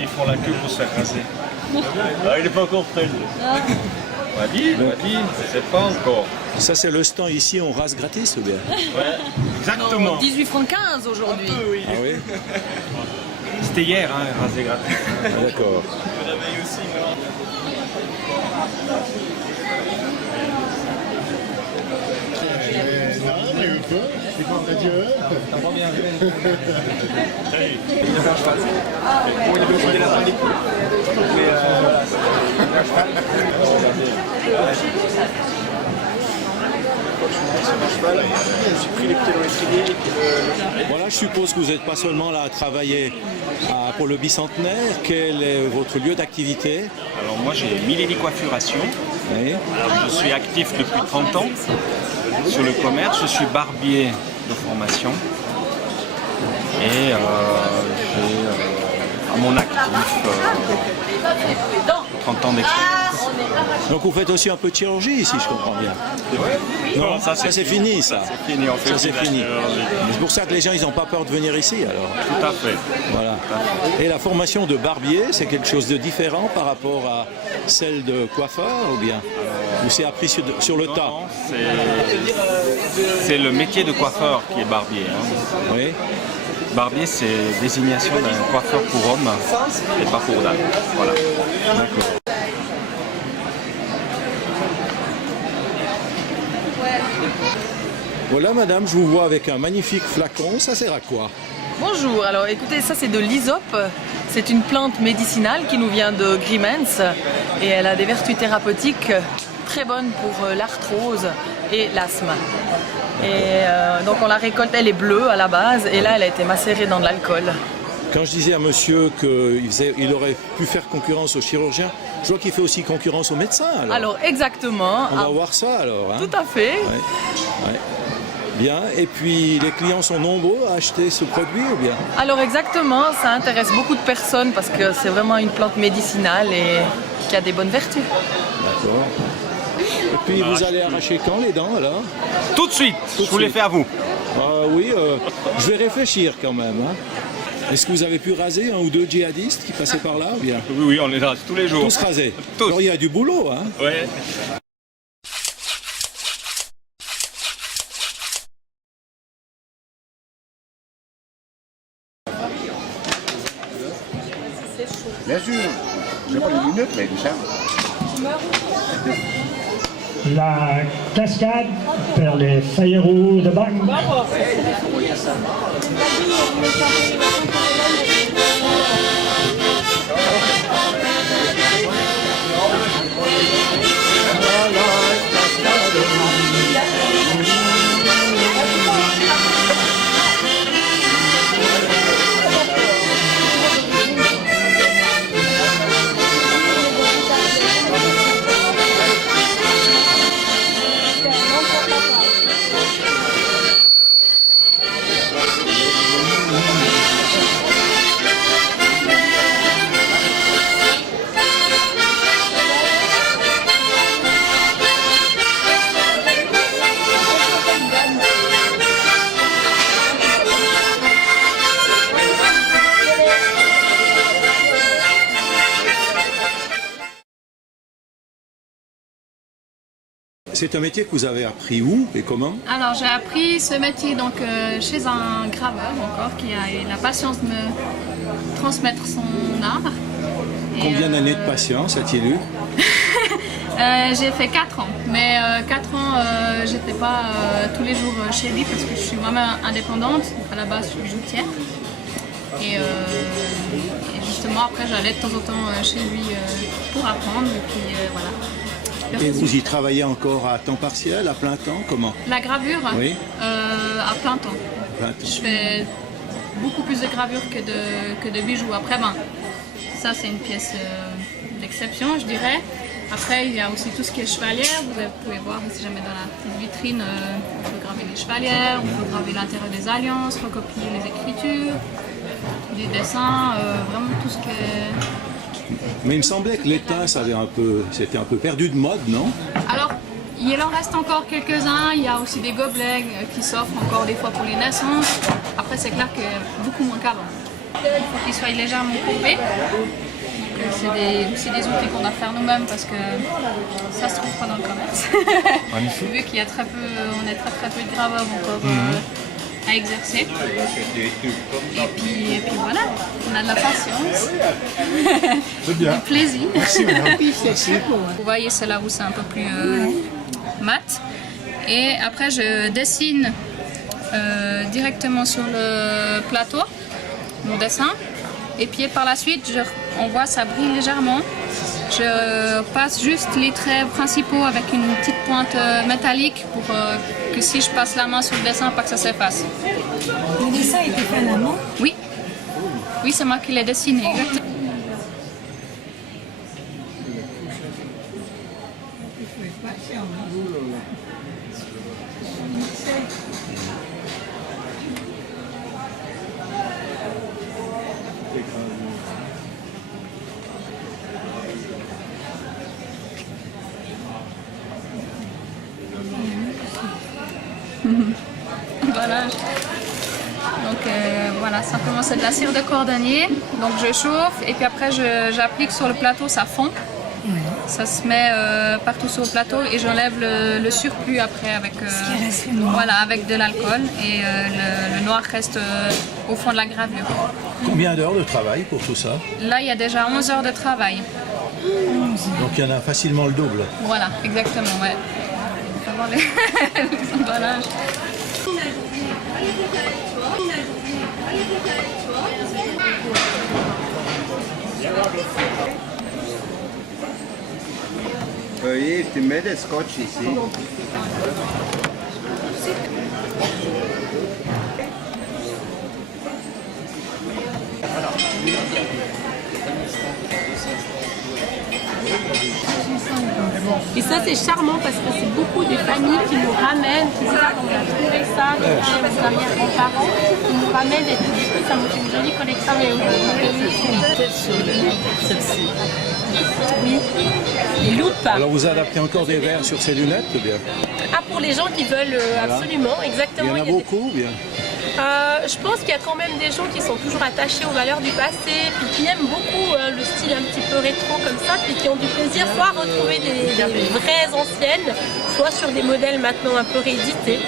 Ils font la queue pour se faire raser. Ah, il n'est pas encore prêt, lui. On dit, c'est pas encore. Ça, c'est le stand ici, on rase gratis ou bien? Ouais, exactement. Non, 18 francs 15 aujourd'hui. Oui. Ah oui? C'était hier, hein, rasé gratis. Ah, d'accord. Le réveil aussi, non? Voilà, je suppose que vous n'êtes pas seulement là à travailler pour le bicentenaire. Quel est votre lieu d'activité? Alors moi j'ai Millénie Coiffuration. Oui. Alors, je suis actif depuis 30 ans sur le commerce. Je suis barbier de formation. Et j'ai à mon actif 30 ans d'expérience. Donc vous faites aussi un peu de chirurgie ici, je comprends bien. Non, ça c'est fini ça. C'est fini, on fait Ça c'est plus fini. d'achirurgie. C'est pour ça que les gens ils n'ont pas peur de venir ici alors. Tout à fait. Voilà. Et la formation de barbier, c'est quelque chose de différent par rapport à celle de coiffeur ou bien? Ou c'est appris sur le tas? Non, c'est le métier de coiffeur qui est barbier. Hein. Oui. Barbier, c'est désignation d'un coiffeur pour homme et pas pour dame. Voilà. D'accord. Voilà madame, je vous vois avec un magnifique flacon, ça sert à quoi? Bonjour, alors écoutez, ça c'est de l'hysope. C'est une plante médicinale qui nous vient de Grimens et elle a des vertus thérapeutiques très bonnes pour l'arthrose et l'asthme. Et donc on la récolte, elle est bleue à la base et là elle a été macérée dans de l'alcool. Quand je disais à monsieur qu'il aurait pu faire concurrence aux chirurgiens, je vois qu'il fait aussi concurrence aux médecins alors. Alors exactement. On va voir ça alors. Hein. Tout à fait. Ouais. Ouais. Bien, et puis les clients sont nombreux à acheter ce produit ou bien? Alors exactement, ça intéresse beaucoup de personnes parce que c'est vraiment une plante médicinale et qui a des bonnes vertus. D'accord. Et puis vous allez arracher quand les dents alors? Tout de suite, je vous les fais à vous. Oui, je vais réfléchir quand même. Hein. Est-ce que vous avez pu raser un ou deux djihadistes qui passaient par là ou bien? Oui, on les rase tous les jours. Tous rasés. Tous. Alors il y a du boulot, hein? Ouais. Bien sûr, j'ai pas les lunettes, mais du sang. La cascade vers les Fayerous de Bagne. C'est un métier que vous avez appris où et comment? Alors j'ai appris ce métier donc chez un graveur encore qui a eu la patience de me transmettre son art. Et, Combien d'années de patience a-t-il eu? J'ai fait 4 ans, mais 4 ans j'étais pas tous les jours chez lui parce que je suis moi-même indépendante. À la base je suis joutière et justement après j'allais de temps en temps chez lui pour apprendre et puis voilà. Et vous y travaillez encore à temps partiel, à plein temps, comment? La gravure, oui. À plein temps. Plein temps. Je fais beaucoup plus de gravure que de bijoux. Après, ben, ça c'est une pièce d'exception, je dirais. Après, il y a aussi tout ce qui est chevalière. Vous pouvez voir, si jamais dans la petite vitrine, on peut graver les chevalières, on peut graver l'intérieur des alliances, recopier les écritures, des dessins, vraiment tout ce qui est... Mais il me semblait que l'étain, c'était un peu perdu de mode, non? Alors, il en reste encore quelques-uns. Il y a aussi des gobelets qui s'offrent encore des fois pour les naissances. Après, c'est clair que beaucoup moins qu'avant. Il faut qu'il soit légèrement courbé. C'est aussi des outils qu'on doit faire nous-mêmes parce que ça se trouve pas dans le commerce. Vu qu'il y a très peu, on est très peu de graveurs encore à exercer. Et puis voilà, on a de la patience, C'est bien. du plaisir. Merci. Vous voyez, c'est là où c'est un peu plus mat. Et après, je dessine directement sur le plateau mon dessin. Et puis par la suite, on voit ça brille légèrement. Je passe juste les traits principaux avec une petite pointe métallique pour que si je passe la main sur le dessin, pas que ça s'efface. Le dessin a été fait à la main? Oui, oui, c'est moi qui l'ai dessiné, exactement. Voilà. Donc voilà, simplement c'est de la cire de cordonnier. Donc je chauffe et puis après j'applique sur le plateau, ça fond. Ça se met partout sur le plateau et j'enlève le surplus après avec, voilà, avec de l'alcool et le noir reste au fond de la gravure. Combien d'heures de travail pour tout ça? Là, il y a déjà 11 heures de travail. Donc il y en a facilement le double. Voilà, exactement, ouais. On peut voir les emballages. Veuillez, tu mets des scotch ici. Et ça c'est charmant parce que c'est beaucoup des familles qui nous ramènent, qui disent qu'on a trouvé ça chez nos arrière-grands-parents, qui nous ramènent et du coup ça me fait une jolie collection. Oui, les loupes. Alors vous adaptez encore des verres sur ces lunettes ou bien? Ah, pour les gens qui veulent absolument, exactement. Il y en a beaucoup ou bien? Je pense qu'il y a quand même des gens qui sont toujours attachés aux valeurs du passé, puis qui aiment beaucoup le style un petit peu rétro comme ça, puis qui ont du plaisir soit à retrouver des vraies anciennes, soit sur des modèles maintenant un peu réédités.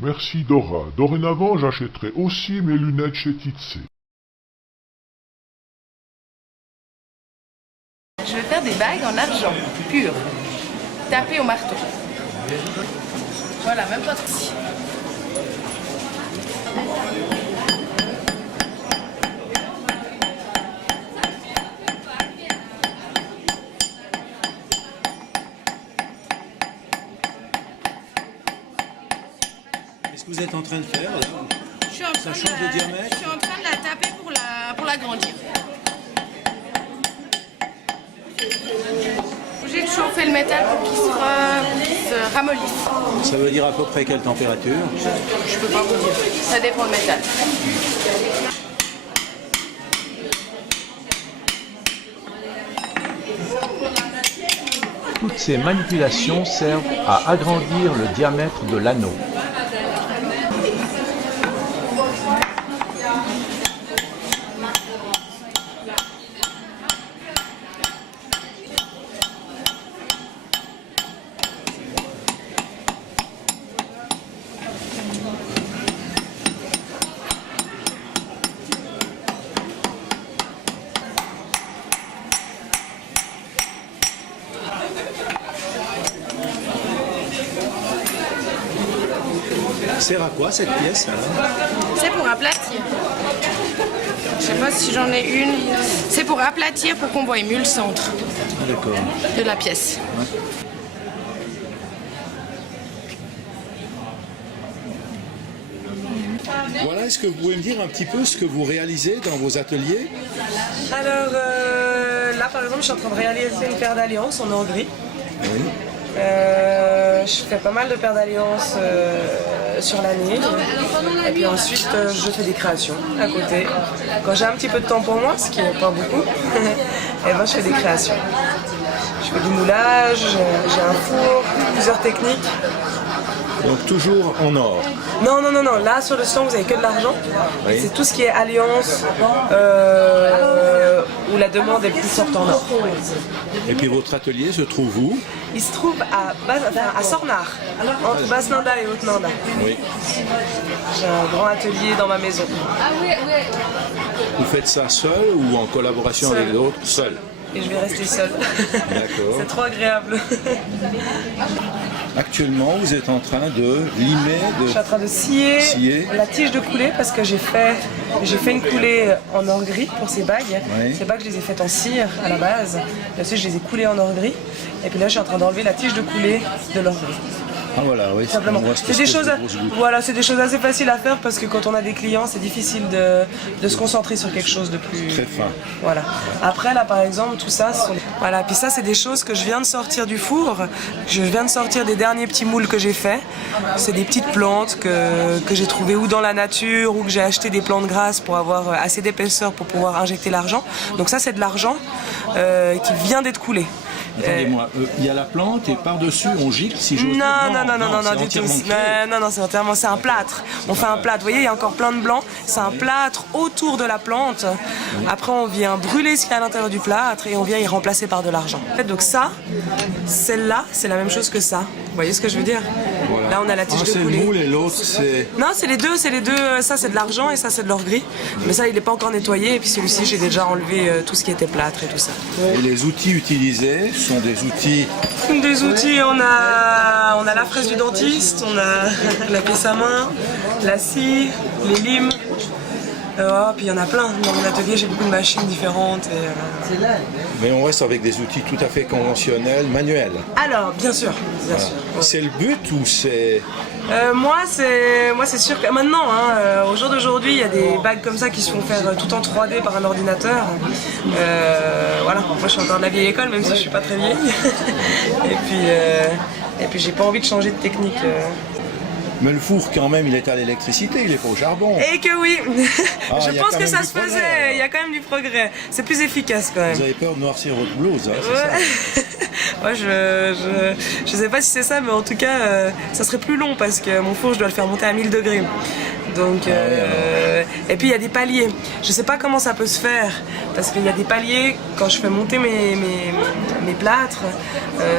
Merci Dora. Dorénavant, j'achèterai aussi mes lunettes chez Titsé. Je vais faire des bagues en argent pur, tapées au marteau. Voilà, même pas trop. Qu'est-ce que vous êtes en train de faire là? Je suis en train de la taper pour l'agrandir. J'ai de chauffer le métal pour qu'il se ramollisse. Ça veut dire à peu près quelle température? Je peux pas vous dire, ça dépend le métal. Toutes ces manipulations servent à agrandir le diamètre de l'anneau. Sert à quoi cette pièce alors? C'est pour aplatir. Je sais pas si j'en ai une. C'est pour aplatir pour qu'on voit mieux le centre D'accord. de la pièce. Voilà, est-ce que vous pouvez me dire un petit peu ce que vous réalisez dans vos ateliers? Alors là par exemple je suis en train de réaliser une paire d'alliances en Hongrie. Oui. Je fais pas mal de paires d'alliances sur l'année et puis ensuite je fais des créations à côté. Quand j'ai un petit peu de temps pour moi, ce qui n'est pas beaucoup, et ben je fais des créations. Je fais du moulage, j'ai un four, plusieurs techniques. Donc toujours en or. Non, non, non, non. Là, sur le stand, vous avez que de l'argent. Oui. C'est tout ce qui est alliance où la demande est plus forte en or. Et puis votre atelier se trouve où? Il se trouve à Sornard, entre Basse-Nanda et Haute-Nanda. Oui. J'ai un grand atelier dans ma maison. Vous faites ça seul ou en collaboration Seul. avec d'autres? Seul. Et je vais rester seule. D'accord. C'est trop agréable. Actuellement, vous êtes en train de limer, Je suis en train de scier la tige de coulée parce que j'ai fait une coulée en or gris pour ces bagues. Oui. Ces bagues, je les ai faites en cire à la base. Et ensuite, je les ai coulées en or gris. Et puis là, je suis en train d'enlever la tige de coulée de l'or gris. Ah voilà, oui. Simplement. C'est des choses, voilà, c'est des choses assez faciles à faire parce que quand on a des clients, c'est difficile de se concentrer sur quelque chose de plus Très fin. Voilà. Après là, par exemple, tout ça, voilà. Puis ça, c'est des choses que je viens de sortir du four. Je viens de sortir des derniers petits moules que j'ai faits. C'est des petites plantes que j'ai trouvées ou dans la nature ou que j'ai acheté des plantes grasses pour avoir assez d'épaisseur pour pouvoir injecter l'argent. Donc ça, c'est de l'argent qui vient d'être coulé. Attendez-moi, il y a la plante et par-dessus on gicle si j'ose dire. Non, du tout. Non, c'est entièrement, c'est un plâtre. On fait un plâtre. Vous voyez, il y a encore plein de blanc. C'est un plâtre autour de la plante. Après, on vient brûler ce qu'il y a à l'intérieur du plâtre et on vient y remplacer par de l'argent. Donc ça, celle-là, c'est la même chose que ça. Vous voyez ce que je veux dire? Voilà. Là, on a la tige de c'est coulée. le moule et l'autre c'est... Non, c'est les deux. Ça, c'est de l'argent et ça, c'est de l'or gris. Mais ça, il n'est pas encore nettoyé. Et puis celui-ci, j'ai déjà enlevé tout ce qui était plâtre et tout ça. Et les outils utilisés sont des outils... On a la fraise du dentiste, on a la pièce à main, la scie, les limes. Puis il y en a plein. Dans mon atelier, j'ai beaucoup de machines différentes. Mais on reste avec des outils tout à fait conventionnels, manuels. Alors, bien sûr. C'est le but ou c'est... Moi, c'est sûr que maintenant, au jour d'aujourd'hui, il y a des bagues comme ça qui se font faire tout en 3D par un ordinateur. Voilà, moi je suis encore de la vieille école, même si je suis pas très vieille. et puis j'ai pas envie de changer de technique. Mais le four, quand même, il est à l'électricité, il est pas au charbon. Et que oui. Ah, je pense que ça se faisait, il y a quand même du progrès. C'est plus efficace quand même. Vous avez peur de noircir votre blouse, hein, c'est ça? Ouais, je sais pas si c'est ça, mais en tout cas, ça serait plus long parce que mon four, je dois le faire monter à 1000 degrés. Donc, et puis il y a des paliers. Je sais pas comment ça peut se faire parce qu'il y a des paliers, quand je fais monter mes plâtres,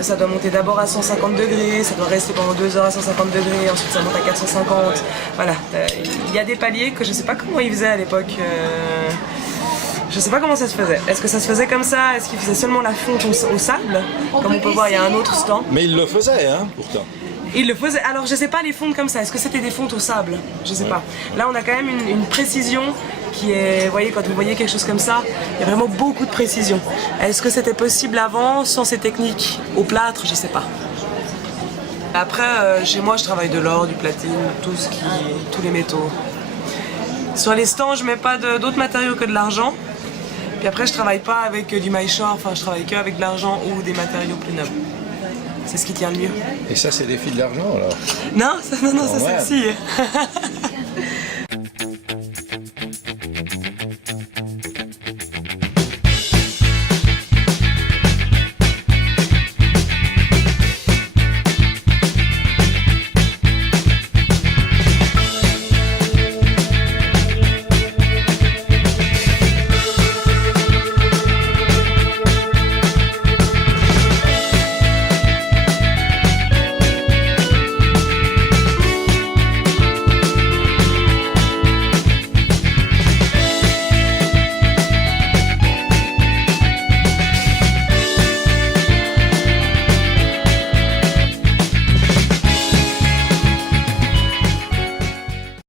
ça doit monter d'abord à 150 degrés, ça doit rester pendant 2 heures à 150 degrés, ensuite ça monte à 450. Voilà, il y a des paliers que je sais pas comment ils faisaient à l'époque. Je sais pas comment ça se faisait. Est-ce que ça se faisait comme ça? Est-ce qu'ils faisaient seulement la fonte au sable? Comme on peut voir, il y a un autre stand. Mais ils le faisaient, hein, pourtant. Il le faisait. Alors je sais pas les fontes comme ça. Est-ce que c'était des fontes au sable? Je sais pas. Là on a quand même une précision qui est... Vous voyez, quand vous voyez quelque chose comme ça, il y a vraiment beaucoup de précision. Est-ce que c'était possible avant, sans ces techniques au plâtre? Je sais pas. Après, chez moi je travaille de l'or, du platine, tous les métaux. Sur les stands, je mets pas d'autres matériaux que de l'argent. Puis après, je travaille pas avec du maïchor, enfin je travaille que avec de l'argent ou des matériaux plus nobles. C'est ce qui tient le mieux. Et ça, c'est des fils d'argent alors? Non, ça c'est celle-ci.